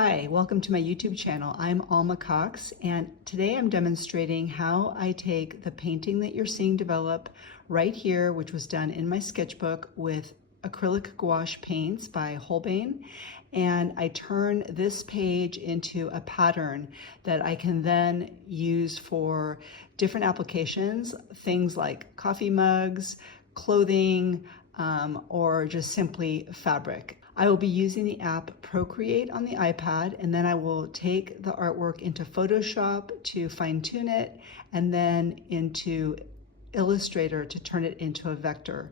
Hi, welcome to my YouTube channel. I'm Alma Cox, and today I'm demonstrating how I take the painting that you're seeing develop right here, which was done in my sketchbook with acrylic gouache paints by Holbein, and I turn this page into a pattern that I can then use for different applications, things like coffee mugs, clothing, or just simply fabric. I will be using the app Procreate on the iPad, and then I will take the artwork into Photoshop to fine-tune it, and then into Illustrator to turn it into a vector.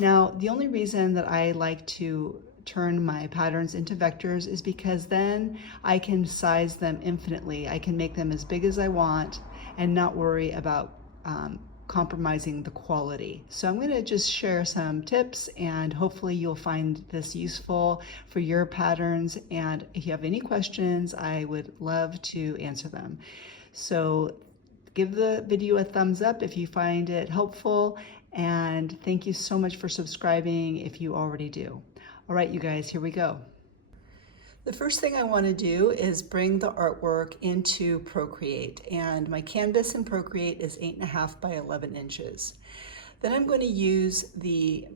Now, the only reason that I like to turn my patterns into vectors is because then I can size them infinitely. I can make them as big as I want and not worry about compromising the quality. So I'm going to just share some tips, and hopefully you'll find this useful for your patterns. And if you have any questions, I would love to answer them. So give the video a thumbs up if you find it helpful, and thank you so much for subscribing if you already do. All right, you guys, here we go. The first thing I want to do is bring the artwork into Procreate, and my canvas in Procreate is 8.5 by 11 inches. Then I'm going to use the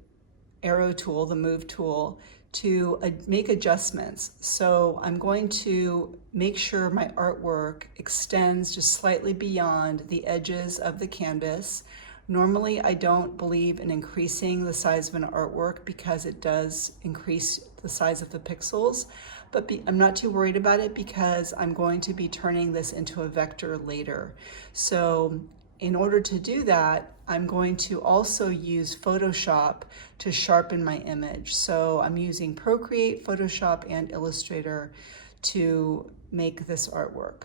arrow tool, the move tool, to make adjustments. So I'm going to make sure my artwork extends just slightly beyond the edges of the canvas. Normally, I don't believe in increasing the size of an artwork because it does increase the size of the pixels, but I'm not too worried about it because I'm going to be turning this into a vector later. So in order to do that, I'm going to also use Photoshop to sharpen my image. So I'm using Procreate, Photoshop, and Illustrator to make this artwork.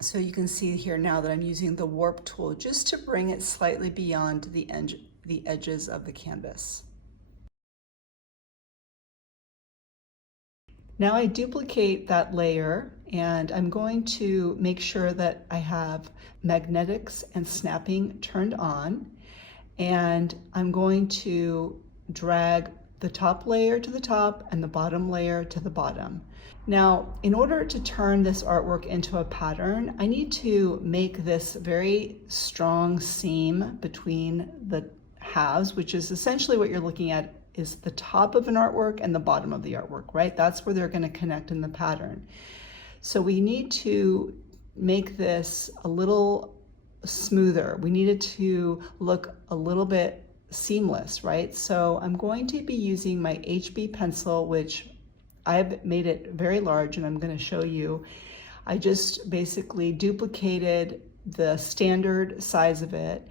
So you can see here now that I'm using the warp tool just to bring it slightly beyond the edges of the canvas. Now I duplicate that layer, and I'm going to make sure that I have magnetics and snapping turned on, and I'm going to drag the top layer to the top and the bottom layer to the bottom. Now, in order to turn this artwork into a pattern, I need to make this very strong seam between the halves, which is essentially what you're looking at is the top of an artwork and the bottom of the artwork, right? That's where they're going to connect in the pattern. So we need to make this a little smoother. We need it to look a little bit seamless, right? So I'm going to be using my HB pencil, which I've made it very large, and I'm going to show you. I just basically duplicated the standard size of it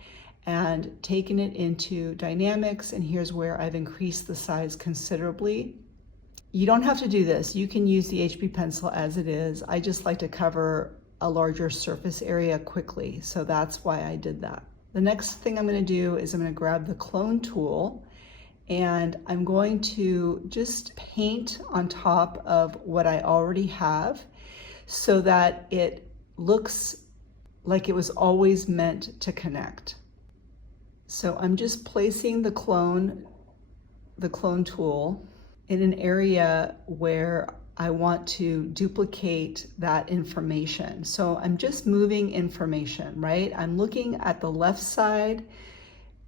and taken it into dynamics, and here's where I've increased the size considerably. You don't have to do this. You can use the HB pencil as it is. I just like to cover a larger surface area quickly, so that's why I did that. The next thing I'm going to do is I'm going to grab the clone tool, and I'm going to just paint on top of what I already have so that it looks like it was always meant to connect. So I'm just placing the clone tool in an area where I want to duplicate that information. So I'm just moving information, right? I'm looking at the left side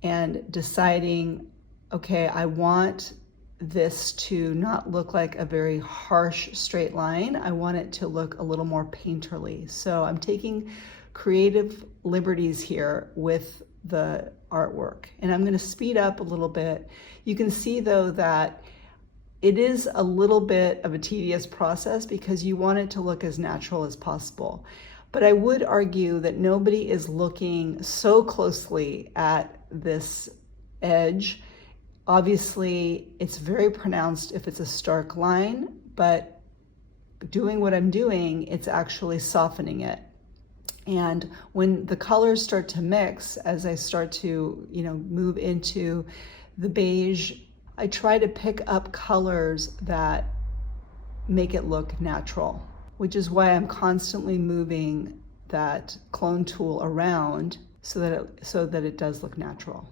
and deciding, okay, I want this to not look like a very harsh straight line. I want it to look a little more painterly. So I'm taking creative liberties here with the artwork, and I'm going to speed up a little bit. You can see though that it is a little bit of a tedious process because you want it to look as natural as possible. But I would argue that nobody is looking so closely at this edge. Obviously, it's very pronounced if it's a stark line, but doing what I'm doing, it's actually softening it. And when the colors start to mix, as I start to, move into the beige, I try to pick up colors that make it look natural, which is why I'm constantly moving that clone tool around so that it does look natural.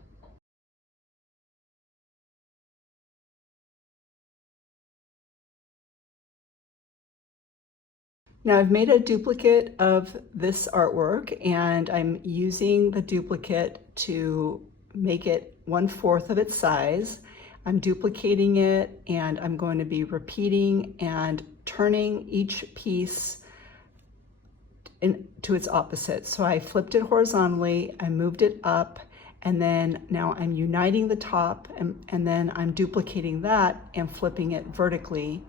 Now I've made a duplicate of this artwork and I'm using the duplicate to make it 1/4 of its size. I'm duplicating it and I'm going to be repeating and turning each piece to its opposite. So I flipped it horizontally, I moved it up, and then now I'm uniting the top and then I'm duplicating that and flipping it vertically.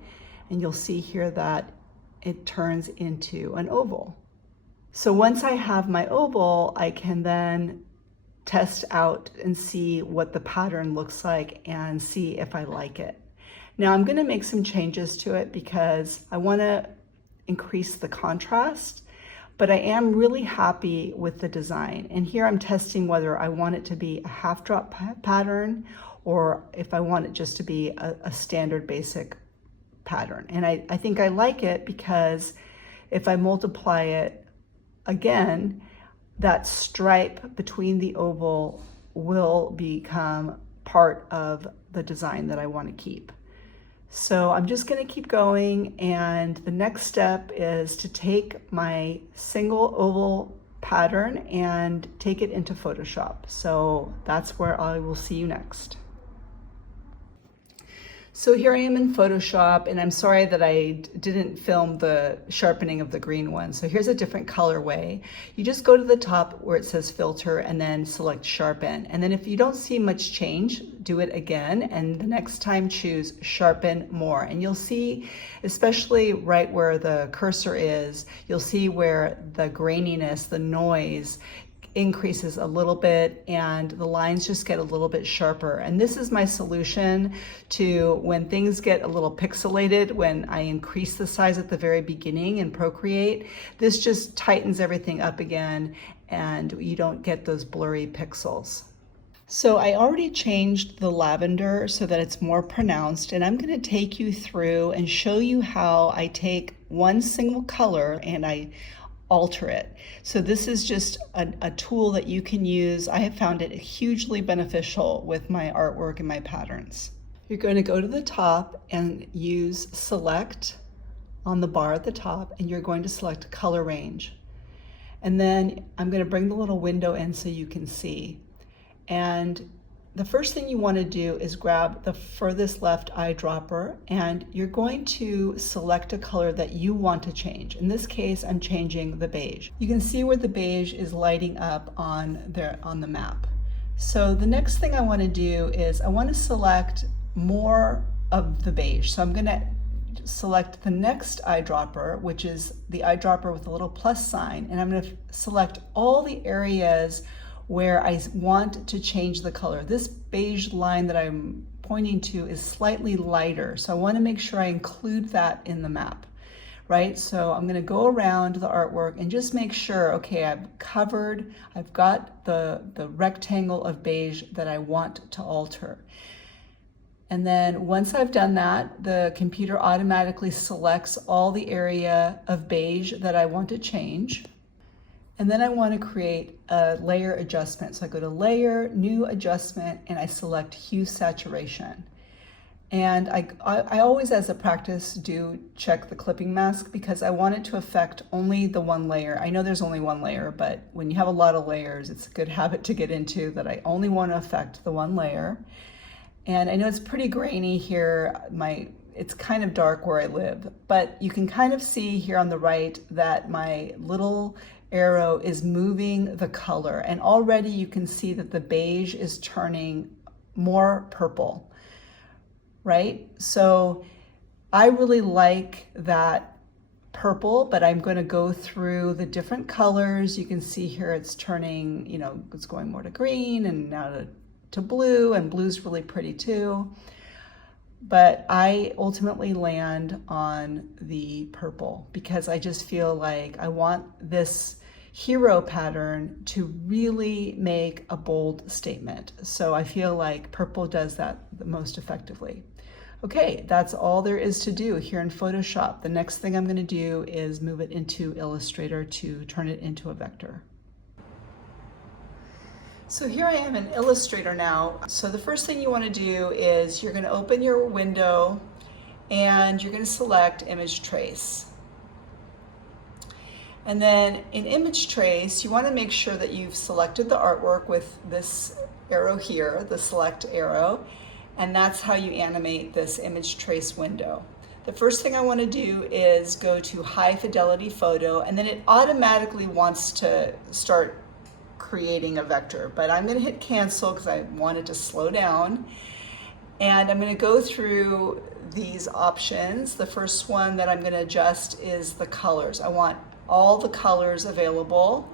And you'll see here that it turns into an oval. So once I have my oval, I can then test out and see what the pattern looks like and see if I like it. Now I'm going to make some changes to it because I want to increase the contrast, but I am really happy with the design. And here I'm testing whether I want it to be a half drop pattern or if I want it just to be a standard basic pattern. And I think I like it because if I multiply it again, that stripe between the oval will become part of the design that I want to keep. So I'm just going to keep going, and the next step is to take my single oval pattern and take it into Photoshop. So that's where I will see you next. So here I am in Photoshop, and I'm sorry that I didn't film the sharpening of the green one. So here's a different colorway. You just go to the top where it says filter and then select sharpen. And then if you don't see much change, do it again. And the next time choose sharpen more. And you'll see, especially right where the cursor is, you'll see where the graininess, the noise, increases a little bit and the lines just get a little bit sharper. And this is my solution to when things get a little pixelated, when I increase the size at the very beginning in Procreate. This just tightens everything up again and you don't get those blurry pixels. So I already changed the lavender so that it's more pronounced, and I'm going to take you through and show you how I take one single color and I alter it. So this is just a tool that you can use. I have found it hugely beneficial with my artwork and my patterns. You're going to go to the top and use select on the bar at the top, and you're going to select color range. And then I'm going to bring the little window in so you can see. And the first thing you want to do is grab the furthest left eyedropper, and you're going to select a color that you want to change. In this case, I'm changing the beige. You can see where the beige is lighting up on the map. So the next thing I want to do is I want to select more of the beige. So I'm going to select the next eyedropper, which is the eyedropper with a little plus sign, and I'm going to select all the areas where I want to change the color. This beige line that I'm pointing to is slightly lighter, so I want to make sure I include that in the map, right? So I'm going to go around the artwork and just make sure, okay, I've got the rectangle of beige that I want to alter. And then once I've done that, the computer automatically selects all the area of beige that I want to change. And then I want to create a layer adjustment. So I go to Layer, New Adjustment, and I select Hue Saturation. And I always, as a practice, do check the clipping mask because I want it to affect only the one layer. I know there's only one layer, but when you have a lot of layers, it's a good habit to get into that I only want to affect the one layer. And I know it's pretty grainy here. It's kind of dark where I live, but you can kind of see here on the right that my little arrow is moving the color, and already you can see that the beige is turning more purple, right? So I really like that purple, but I'm going to go through the different colors. You can see here it's turning, it's going more to green and now to blue, and blue's really pretty too. But I ultimately land on the purple because I just feel like I want this hero pattern to really make a bold statement. So I feel like purple does that the most effectively. Okay, that's all there is to do here in Photoshop. The next thing I'm going to do is move it into Illustrator to turn it into a vector. So here I am in Illustrator now. So the first thing you want to do is you're going to open your window and you're going to select Image Trace. And then in image trace, you want to make sure that you've selected the artwork with this arrow here, the select arrow, and that's how you animate this image trace window. The first thing I want to do is go to high fidelity photo, and then it automatically wants to start creating a vector, but I'm going to hit cancel because I want it to slow down. And I'm going to go through these options. The first one that I'm going to adjust is the colors. I want all the colors available.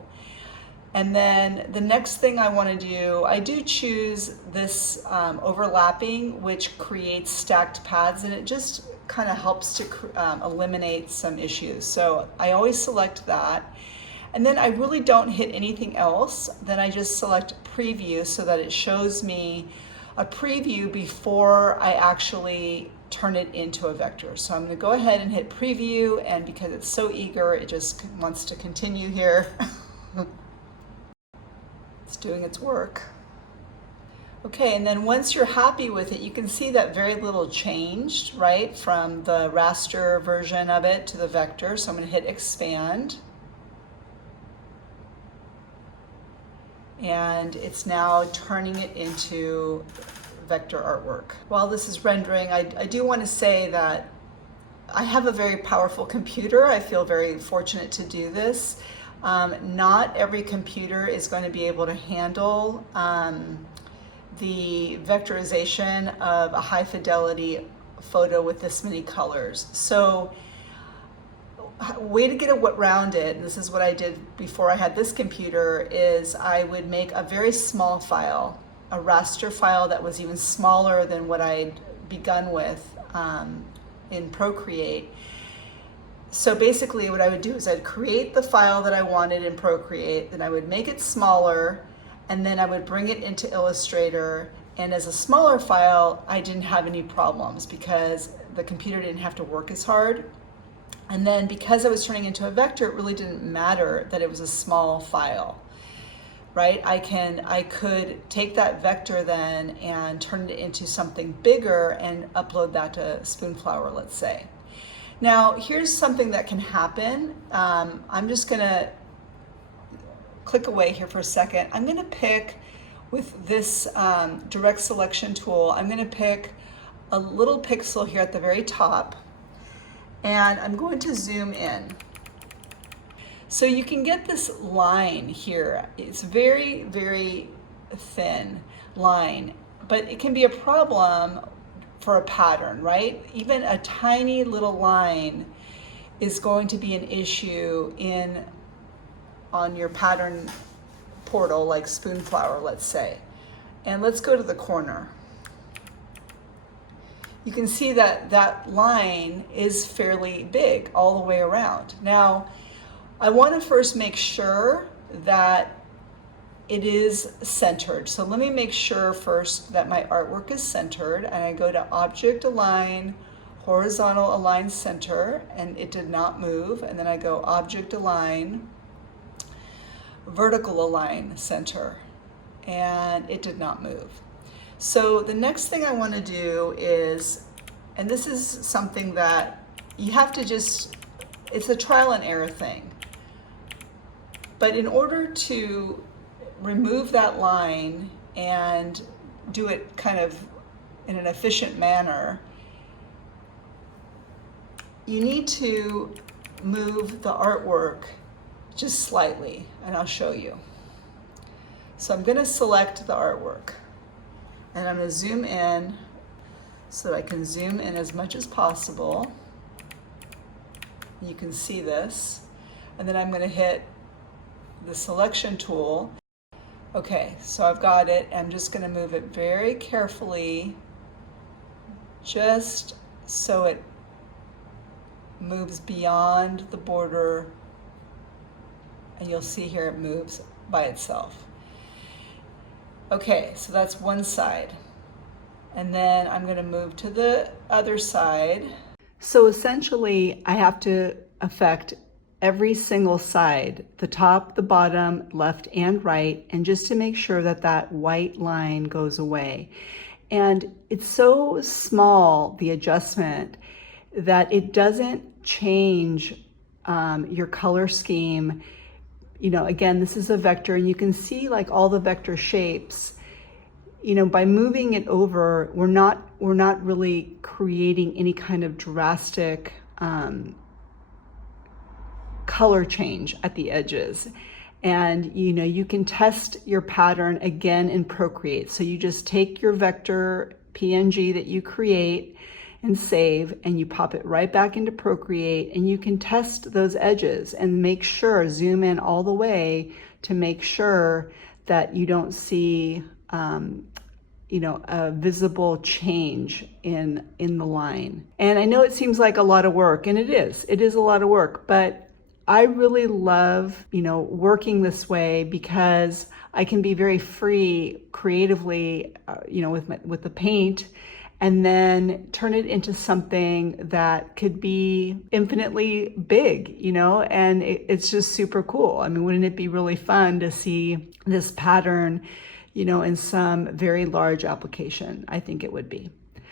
And then the next thing I want to do, I do choose this overlapping, which creates stacked paths, and it just kind of helps to eliminate some issues. So I always select that. And then I really don't hit anything else. Then I just select preview so that it shows me a preview before I actually turn it into a vector. So I'm going to go ahead and hit preview, and because it's so eager, it just wants to continue here. It's doing its work. Okay, and then once you're happy with it, you can see that very little changed, right, from the raster version of it to the vector. So I'm going to hit expand. And it's now turning it into vector artwork. While this is rendering, I do want to say that I have a very powerful computer. I feel very fortunate to do this. Not every computer is going to be able to handle the vectorization of a high fidelity photo with this many colors. So a way to get around it, and this is what I did before I had this computer, is I would make a very small file, a raster file that was even smaller than what I'd begun with in Procreate. So basically what I would do is I'd create the file that I wanted in Procreate, then I would make it smaller, and then I would bring it into Illustrator. And as a smaller file, I didn't have any problems because the computer didn't have to work as hard. And then because I was turning into a vector, it really didn't matter that it was a small file, right? I could take that vector then and turn it into something bigger and upload that to Spoonflower, let's say. Now, here's something that can happen. I'm just gonna click away here for a second. I'm gonna pick, with this direct selection tool, I'm gonna pick a little pixel here at the very top, and I'm going to zoom in. So you can get this line here. It's very, very thin line, but it can be a problem for a pattern, right? Even a tiny little line is going to be an issue on your pattern portal like Spoonflower, let's say. And let's go to the corner. You can see that that line is fairly big all the way around. Now, I want to first make sure that it is centered. So let me make sure first that my artwork is centered, and I go to Object Align, Horizontal Align Center, and it did not move. And then I go Object Align, Vertical Align Center, and it did not move. So the next thing I want to do is, and this is something that you have to just, it's a trial and error thing. But in order to remove that line and do it kind of in an efficient manner, you need to move the artwork just slightly, and I'll show you. So I'm going to select the artwork, and I'm going to zoom in so that I can zoom in as much as possible. You can see this. And then I'm going to hit the selection tool. Okay, so I've got it. I'm just going to move it very carefully, just so it moves beyond the border. And you'll see here it moves by itself. Okay, so that's one side. And then I'm going to move to the other side. So essentially, I have to affect every single side, the top, the bottom, left and right, and just to make sure that that white line goes away. And it's so small, the adjustment, that it doesn't change your color scheme. You know, again, this is a vector, and you can see like all the vector shapes. You know, by moving it over, we're not really creating any kind of drastic color change at the edges. And you know, you can test your pattern again in Procreate. So you just take your vector PNG that you create and save, and you pop it right back into Procreate, and you can test those edges and make sure, zoom in all the way to make sure that you don't see you know, a visible change in the line. And I know it seems like a lot of work, and it is a lot of work, but I really love, you know, working this way because I can be very free creatively, you know, with the paint, and then turn it into something that could be infinitely big, you know, and it's just super cool. I mean, wouldn't it be really fun to see this pattern, you know, in some very large application? I think it would be.